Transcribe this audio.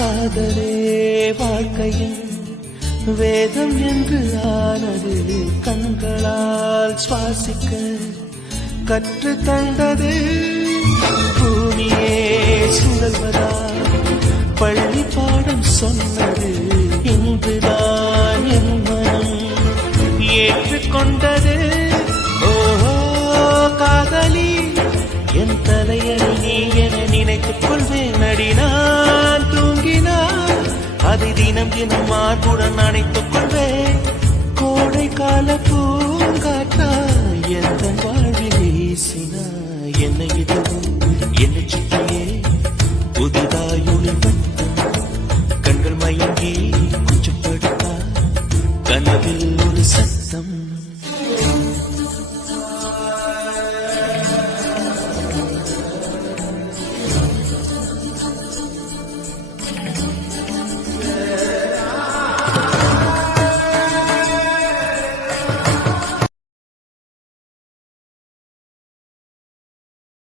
காதலே வாழ்க்கையின் வேதம் என்று ஆனது கண்களால் சுவாசிக்க கற்று தந்தது பூமியே சுழல்வதா பள்ளி பாடம் சொன்னது இன்றுதான் என் மனம் ஏற்றுக்கொண்டது ஓஹோ காதலி என் தலையணி நீ என நினைத்துக் கொள்வேன் அடி நான் தூங்கினான் அதை தினம் தினம் மார்புடன் அணைத்துக் கொள்வேன் கோடை கால பூங்காற்றா எந்த வாழ்வில் வீசினா என்னை இதுவும் என்னை சுற்றியே